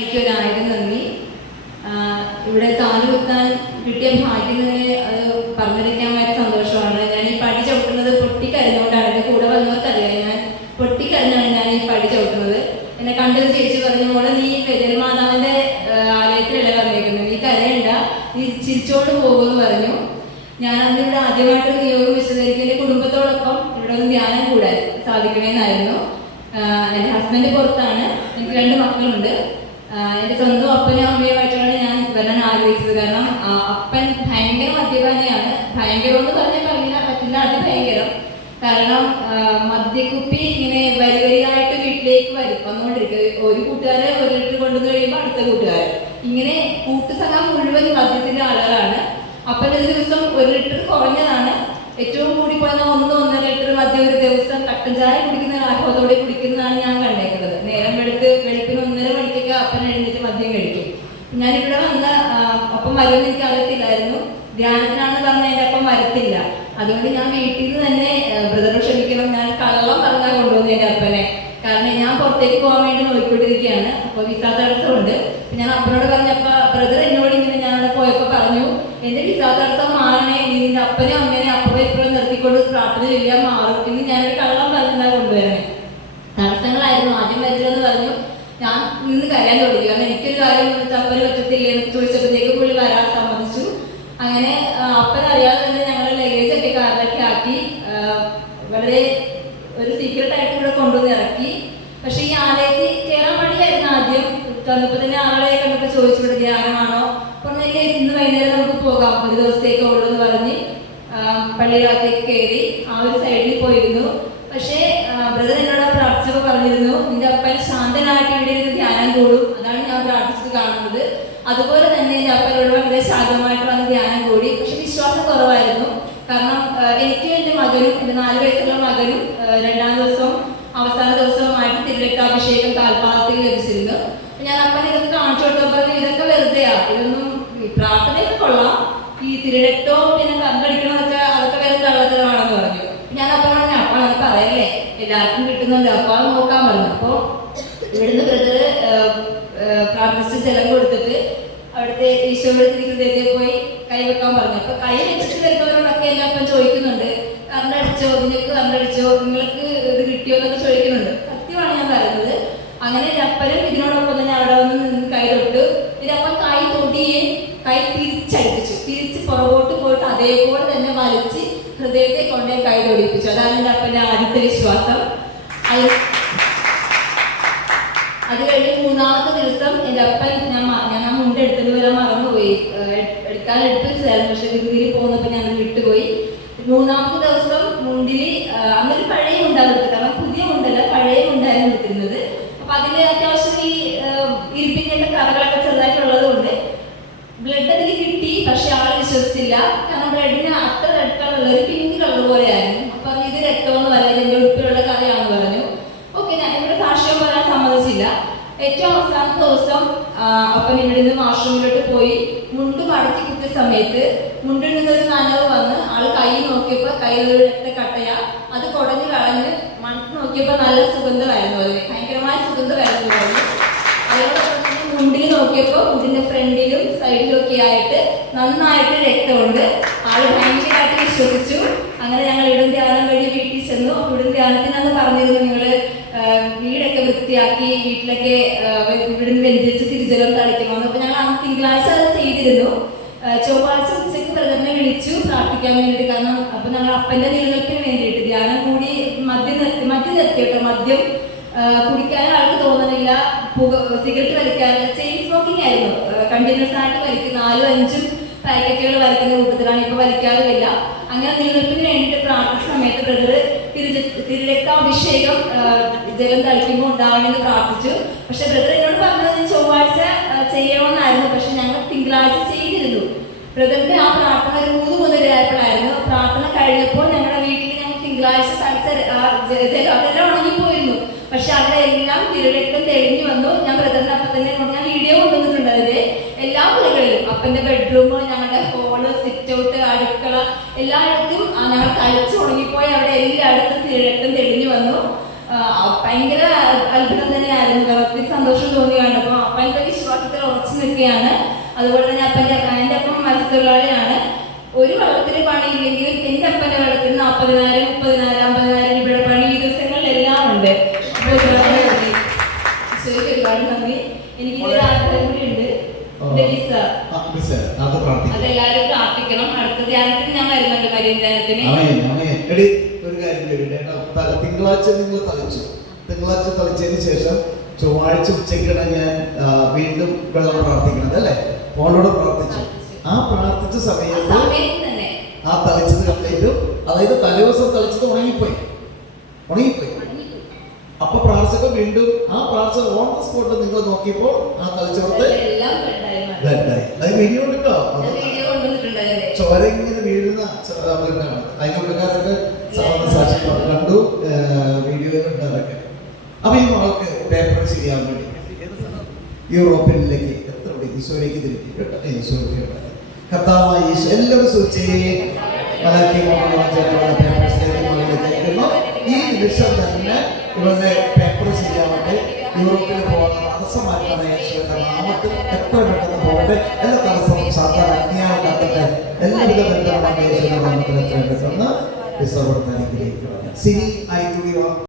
എനിക്ക് ഒരു ആയിരം നന്ദി ഇവിടെ കാൽ കുത്താൻ കിട്ടിയ ഭാഗ്യത്തിന് അത് പറഞ്ഞിരിക്കാൻ ഭയങ്കര സന്തോഷമാണ്. ഞാൻ ഈ പടി ചവിട്ടുന്നത് പൊട്ടിക്കരഞ്ഞുകൊണ്ടാണ്. എന്റെ കൂടെ വന്നവർക്കറിയാം. ഞാൻ പൊട്ടിക്കരഞ്ഞാണ് ഞാൻ ഈ പടി ചവിട്ടുന്നത്. എന്നെ കണ്ടത് ചേച്ചി പറഞ്ഞു മോളെ നീ പെരുൽ മാതാവിന്റെ ആഹ് ആലയത്തിലല്ലേ പറഞ്ഞേക്കുന്നത് നീ കരയണ്ട. നീ ചിരിച്ചോണ്ട് പോകുമെന്ന് പറഞ്ഞു. ഞാൻ അന്ന് ഇവിടെ ആദ്യമായിട്ട് നിയോഗം വിശദീകരിക്കും എന്റെ കുടുംബത്തോടൊപ്പം ഇവിടെ ഒന്ന് ധ്യാനം കൂടാൻ സാധിക്കണമെന്നായിരുന്നു എന്റെ ഹസ്ബൻഡ് പുറത്താണ്. എനിക്ക് രണ്ട് മക്കളുണ്ട്. എന്റെ സ്വന്തം അപ്പനും അമ്മയുമായിട്ടാണ് ഞാൻ വരാൻ ആഗ്രഹിച്ചത്. കാരണം അപ്പൻ ഭയങ്കര മദ്യപാനിയാണ്. ഭയങ്കരം എന്ന് പറഞ്ഞാൽ പറഞ്ഞാൽ പറ്റില്ല അതിഭയങ്കരം. കാരണം മദ്യക്കുപ്പി ഇങ്ങനെ വരി വരിയായിട്ട് വീട്ടിലേക്ക് വരും. വന്നുകൊണ്ടിരിക്കും. ഒരു കൂട്ടുകാരെ ഒരു ലിറ്റർ കൊണ്ടുവന്ന് കഴിയുമ്പോൾ അടുത്ത കൂട്ടുകാരൻ. ഇങ്ങനെ കൂട്ടുസംഘം മുഴുവൻ മദ്യത്തിന്റെ ആളുകളാണ്. അപ്പൻ ഒരു ദിവസം ഒരു ലിറ്റർ കുറഞ്ഞതാണ്. ഏറ്റവും കൂടി പോയെന്ന ഒന്ന് ഒന്നര ലിറ്റർ മദ്യം ഒരു ദിവസം കട്ടൻ ചായ കുടിക്കുന്ന ആഘോഷത്തോടെ കുടിക്കുന്നതാണ് ഞാൻ കണ്ടേക്കുന്നത്. നേരം വെളുത്ത് വെളുപ്പിന് ഒന്നര മണിക്കൊക്കെ അപ്പൻ എഴുന്നേറ്റ് മദ്യം കഴിക്കും. ഞാനിവിടെ വന്ന അപ്പം വരുമെന്ന് എനിക്ക് അറിയത്തില്ലായിരുന്നു. ധ്യാനത്തിനാണെന്ന് പറഞ്ഞ എന്റെ അപ്പം വരത്തില്ല. അതുകൊണ്ട് ഞാൻ വീട്ടിൽ നിന്ന് തന്നെ ബ്രദർ ക്ഷമിക്കണം. ഞാൻ കള്ളം പറഞ്ഞാൽ കൊണ്ടുവന്നു എന്റെ അപ്പനെ. കാരണം ഞാൻ പുറത്തേക്ക് പോകാൻ വേണ്ടി നോക്കിക്കൊണ്ടിരിക്കുകയാണ്. അപ്പോൾ വിസ തടസ്സമുണ്ട് ഞാൻ അപ്പനോട് പറഞ്ഞപ്പോൾ ബ്രദർ എന്നോട് ഇങ്ങനെ ഞാൻ പോയപ്പോൾ പറഞ്ഞു എന്റെ വിസ തടസ്സം മാറണേ നിന്റെ അപ്പനെയും അമ്മേനെയും അപ്പുറം ഇപ്പുറം നിർത്തിക്കൊണ്ട് പ്രാർത്ഥന ചൊല്ലിയാൽ മാറും ഇന്ന് ഞാനൊരു കള്ളം പറഞ്ഞാൽ കൊണ്ടുവരണേ തടസ്സങ്ങളായിരുന്നു ആദ്യം വരില്ലെന്ന് പറഞ്ഞു ഞാൻ നിന്ന് കരയാൻ തുടങ്ങി കാരണം എനിക്കൊരു കാര്യം തപ്പന് പറ്റത്തില്ല എന്ന് ചോദിച്ചപ്പോഴത്തേക്ക് പുള്ളി വരാൻ സമ്മതിച്ചു അങ്ങനെ ആ, അപ്പൻ അറിയാതെ തന്നെ ഞങ്ങളുടെ ലഗേജ് ഒക്കെ കാറിലൊക്കെ ആക്കി ആ, വളരെ ഒരു സീക്രട്ട് ആയിട്ട് ഇവിടെ കൊണ്ടുവന്ന് ഇറക്കി പക്ഷെ ഈ ആലയത്തിൽ കയറാൻ മടിയായിരുന്നു ആദ്യം തന്നപ്പോൾ തന്നെ ആളെ കണ്ടപ്പോൾ ചോദിച്ചു ഇവിടെ ധ്യാനമാണോ പറഞ്ഞില്ലേ ഇന്ന് വൈകുന്നേരം നമുക്ക് പോകാം. ഒരു ദിവസത്തേക്ക് ഉള്ളൂ എന്ന് പറഞ്ഞ് ആ, പള്ളിയിലകത്തേക്ക് കയറി ആ ഒരു സൈഡിൽ പോയിരുന്നു. പക്ഷേ ബ്രദർ എന്നോട് പ്രാർത്ഥിച്ചപ്പോൾ പറഞ്ഞിരുന്നു നിന്റെ അപ്പൻ ശാന്തനായിട്ട് ഇവിടെ ഇരുന്ന് ധ്യാനം കൂടും. അതാണ് ഞാൻ പ്രാർത്ഥിച്ചത് കാണുന്നത്. അതുപോലെ തന്നെ എന്റെ അപ്പനോട് വളരെ ശാന്തമായിട്ട് വന്ന് ധ്യാനം കൂടി. പക്ഷെ വിശ്വാസം കുറവായിരുന്നു. കാരണം എനിക്ക് എന്റെ മകനും എന്റെ നാല് വയസ്സുള്ള മകനും രണ്ടാം ദിവസം അവസാന ദിവസവുമായിട്ട് തിരുവിട്ടാഭിഷേകം കാൽപാദത്തിൽ ലഭിച്ചിരുന്നു. ഞാൻ അപ്പനെ ഇതൊക്കെ കാണിച്ചു ഇതൊക്കെ വെറുതെയാണ് ഇതൊന്നും തിരുരക്തവും പിന്നെ കണ്ടടിക്കണതൊക്കെ അതൊക്കെ വേറെ കള്ളത്തരമാണെന്ന് പറഞ്ഞു. ഞാൻ അപ്പം പറഞ്ഞു അപ്പ അത് പറയല്ലേ? എല്ലാവർക്കും കിട്ടുന്നുണ്ട്. അപ്പൊ അത് നോക്കാൻ പറഞ്ഞു. അപ്പോൾ ഇവിടുന്ന് ബ്രദർ പ്രാർത്ഥിച്ച് ജലം കൊടുത്തിട്ട് അവിടുത്തെ ഹൃദയത്തിൽ പോയി കൈവെക്കാൻ പറഞ്ഞു. അപ്പൊ കൈ വെച്ചിട്ട് വരുന്നവരോടൊക്കെ എല്ലാം അപ്പം ചോദിക്കുന്നുണ്ട്. കറണ്ടടിച്ചോ നിങ്ങൾക്ക് കറണ്ടടിച്ചോ നിങ്ങൾക്ക് ഇത് കിട്ടിയോ എന്നൊക്കെ ചോദിക്കുന്നുണ്ട്. സത്യമാണ് ഞാൻ പറയുന്നത്. അങ്ങനെ അപ്പനും ഇതിനോടൊപ്പം തന്നെ അവിടെ വന്ന് നിന്ന് കൈ തൊട്ടു ഇതിനപ്പം കൈ തൊടിയെ കൈ തിരിച്ചടിപ്പിച്ചു തിരിച്ച് പുറകോട്ട് പോയിട്ട് അതേപോലെ തന്നെ വലിച്ച് ഹൃദയത്തെ കൊണ്ടേ കൈ തൊടിപ്പിച്ചു അതാണ് എന്റെ അപ്പന്റെ ആദ്യത്തെ വിശ്വാസം. അത് കഴിഞ്ഞ് മൂന്നാമത്തെ ദിവസം എന്റെ അപ്പൻ ഞാൻ ഞാൻ ആ മുണ്ട് എടുത്തിട്ട് വരാൻ മറന്നുപോയി. എടുക്കാൻ എടുത്ത് വെച്ചതായിരുന്നു പക്ഷെ ഗുരുവിൽ പോകുന്നപ്പോൾ ഞാൻ വിട്ടുപോയി. മൂന്നാമത്തെ ദിവസം മുണ്ടിൽ അന്നൊരു പഴയ മുണ്ടാണ് എടുത്തത് കാരണം പുതിയ മുണ്ടല്ല പഴയ മുണ്ടായിരുന്നു എടുത്തിരുന്നത്. അപ്പൊ അതിൽ അത്യാവശ്യം ഈ ഇരിപ്പിക്കേണ്ട കഥകളൊക്കെ ചെറുതായിട്ടുള്ളത് കൊണ്ട് ബ്ലഡ് അതിൽ കിട്ടി. പക്ഷെ ആൾ വിശ്വസിച്ചില്ല. ബ്ലഡിന് അത്ര റെഡ് കളറുള്ള ഒരു പിങ്ക് കളർ പോലെയായിരുന്നു. അപ്പൊ പറഞ്ഞു, ഇത് രക്തമെന്ന് പറയാം എന്റെ ഉടുപ്പിലുള്ള കഥയാണെന്ന് പറഞ്ഞു. ഓക്കെ ഞാൻ ഇവിടെ സാക്ഷ്യം പറയാൻ സമ്മതിച്ചില്ല. ഏറ്റവും അവസാനത്തെ ദിവസം അപ്പൻ ഇവിടെ നിന്ന് വാഷ്റൂമിലോട്ട് പോയി മുണ്ട് മടക്കി കുത്തിയ സമയത്ത് മുണ്ടിൽ നിന്നൊരു നനവ് വന്ന് ആൾ കൈ നോക്കിയപ്പോൾ കയ്യിലൊരു രക്തക്കട്ടയ അത് കുടഞ്ഞു കളഞ്ഞ് മണത്ത് നോക്കിയപ്പോൾ നല്ല സുഗന്ധമായിരുന്നു. അതിന് ഭയങ്കരമായ സുഗന്ധമായിരുന്നു. അതിന്. നോക്കിയപ്പോൾ ഇതിന്റെ ഫ്രണ്ടിലും സൈഡിലും ഒക്കെ ആയിട്ട് നന്നായിട്ട് രക്തമുണ്ട്. ആൾ ഭയങ്കരമായിട്ട് വിശ്വസിച്ചു. അങ്ങനെ ഞങ്ങൾ ഇടം ധ്യാനം വഴി വീട്ടിൽ ചെന്നു. ഇവിടും ധ്യാനത്തിനാന്ന് പറഞ്ഞിരുന്നു നിങ്ങൾ വീടൊക്കെ വൃത്തിയാക്കി വീട്ടിലൊക്കെ ഇവിടുന്ന് വെഞ്ചരിച്ച് തിരിച്ചലും തളിക്കണമെന്ന് അപ്പൊ ഞങ്ങൾ തിങ്കളാഴ്ച അത് ചെയ്തിരുന്നു. ചൊവ്വാഴ്ച ഉച്ചയ്ക്ക് പ്രകടനം വിളിച്ചു പ്രാർത്ഥിക്കാൻ വേണ്ടിയിട്ട്. കാരണം അപ്പൊ ഞങ്ങൾ അപ്പന്റെ നിലനിൽപ്പിന് വേണ്ടിയിട്ട് ധ്യാനം കൂടി മദ്യം നിർത്തി മദ്യം നിർത്തി കേട്ടോ മദ്യം കുടിക്കാൻ ആൾക്ക് തോന്നുന്നില്ല പുക സിഗരറ്റ് കണ്ടിന്യൂസ് ആയിട്ട് വലിക്കും നാലും അഞ്ചും പാക്കറ്റുകൾ വലിക്കുന്ന കൂട്ടത്തിലാണ് ഇപ്പൊ വലിക്കാറുമില്ല. അങ്ങനെ നിലനിൽപ്പിന് വേണ്ടിയിട്ട് പ്രാർത്ഥന സമയത്ത് ബ്രദർ തിരു തിരുരക്താഭിഷേകം ജലം തളിക്കുമ്പോൾ ഉണ്ടാവണമെന്ന് പ്രാർത്ഥിച്ചു. പക്ഷെ ബ്രദർ എന്നോട് പറഞ്ഞത് ചൊവ്വാഴ്ച ചെയ്യണമെന്നായിരുന്നു. പക്ഷെ ഞങ്ങൾ തിങ്കളാഴ്ച ചെയ്തിരുന്നു. ബ്രദറിന്റെ ആ പ്രാർത്ഥന ഒരു മൂന്ന് മുതലായപ്പോഴായിരുന്നു പ്രാർത്ഥന കഴിഞ്ഞപ്പോൾ ഞങ്ങളുടെ വീട്ടിൽ ഞങ്ങൾ തിങ്കളാഴ്ച തളിച്ച ജലം അതെല്ലാം ഉണങ്ങിപ്പോയിരുന്നു. പക്ഷെ അവിടെ എല്ലാം തിരുരക്തം തെളിഞ്ഞു വന്നു. ഞാൻ ബ്രദറിന്റെ അപ്പം തന്നെ ഞാൻ വീഡിയോ എല്ലാ മുറികളിലും ബെഡ്റൂമ് ബെഡ്റൂം ഞങ്ങളുടെ ഹോൾ സിറ്റ് ഔട്ട് അടുക്കള എല്ലായിടത്തും ഞങ്ങൾ തളിച്ച് തുടങ്ങിപ്പോയി അവിടെ എല്ലായിടത്തും തിരുരക്തം തെളിഞ്ഞു വന്നു. ഭയങ്കര അത്ഭുതം തന്നെയായിരുന്നു. ഒത്തിരി സന്തോഷം തോന്നി കണ്ടപ്പോൾ. അപ്പന്റെ വിശ്വാസത്തിൽ ഉറച്ചു നിൽക്കുകയാണ്. അതുപോലെ തന്നെ അപ്പന്റെ എന്റെ അപ്പം മത്സ്യത്തൊഴിലാളിയാണ്. ഒരു വള്ളത്തിന് പണിയില്ലെങ്കിലും എന്റെ അപ്പന്റെ വെള്ളത്തിൽ നാൽപ്പതിനായിരം മുപ്പതിനായിരം അമ്പതിനായിരം ഇവിടെ പണി ദിവസങ്ങളിലെല്ലാം ഉണ്ട്. ഈശോയ്ക്ക് ഒരുപാട് നന്ദി. എനിക്ക് ഒരു ആഗ്രഹം കൂടി ഉണ്ട്. ഡെലിസ ആ, മിസ്സേ, അത് പ്രാർത്ഥിക്കാം. അതെല്ലാവരും പ്രാർത്ഥിക്കണം. അടുത്ത ധ്യാനത്തിന് ഞാൻ വരുന്നുണ്ട് മരിയൻ ധ്യാനത്തിന് ആമേൻ, ആമേൻ. എടി ഒരു കാര്യം തിങ്കളാഴ്ച നിങ്ങൾ തളിച്ചു. തിങ്കളാഴ്ച തളിച്ചതിന് ശേഷം ചൊവ്വാഴ്ച ഉച്ചയ്ക്കാണ് ഞാൻ വീണ്ടും വെള്ളം പ്രാർത്ഥിക്കുന്നത് അല്ലേ? ഫോണിലൂടെ പ്രാർത്ഥിച്ചു. ആ പ്രാർത്ഥിച്ച സമയത്ത് ആ തളിച്ചത് കംപ്ലീറ്റും. അതായത് തലേദിവസം തളിച്ചത് ഉണങ്ങിപ്പോയി. ഉണങ്ങിപ്പോയി. അപ്പൊ പ്രാർത്ഥിച്ചപ്പോ വീണ്ടും ആ പ്രാർത്ഥന ഓൺ ദ സ്പോട്ട് നിങ്ങൾ നോക്കിയപ്പോൾ ആ തളിച്ചോടത്ത് അത് വീഡിയോ ഉണ്ട് വീഡിയോ കൊണ്ടുവന്നിട്ടുണ്ടായിരുന്നു ചോര ഇങ്ങനെ വീഴുന്ന ബ്ലഡാണ് അയൽപ്പക്കാരൊക്കെ സാധാരണ സാക്ഷി കണ്ടു വീഡിയോയിലുണ്ട് അതൊക്കെ. അപ്പൊ ഈ മകൾക്ക് പേപ്പർ ശരിയാവാൻ വേണ്ടി. യൂറോപ്പിലേക്ക് എത്ര മണി ഈശോയിലേക്ക് തിരിക്കും കേട്ടോ? ഈശോയിലേക്ക്. കർത്താവായ ഈശോ എല്ലാവരും സൂചിച്ചേ മലക്കി ഈ നിമിഷം തന്നെ ഇവരുടെ പേപ്പർ ശരിയാവട്ടെ യൂറോപ്പിൽ പോകാൻ തടസ്സമാറ്റാണ് യേശുവിന്റെ നാമത്തിൽ പെട്ടെന്ന് പോകട്ടെ. എല്ലാ തടസ്സവും സാധാരണ അഗ്നിയാവ് കാത്തട്ടെ എല്ലാവിധ ബന്ധമാണ് യേശുവിന്റെ നാമത്തിൽ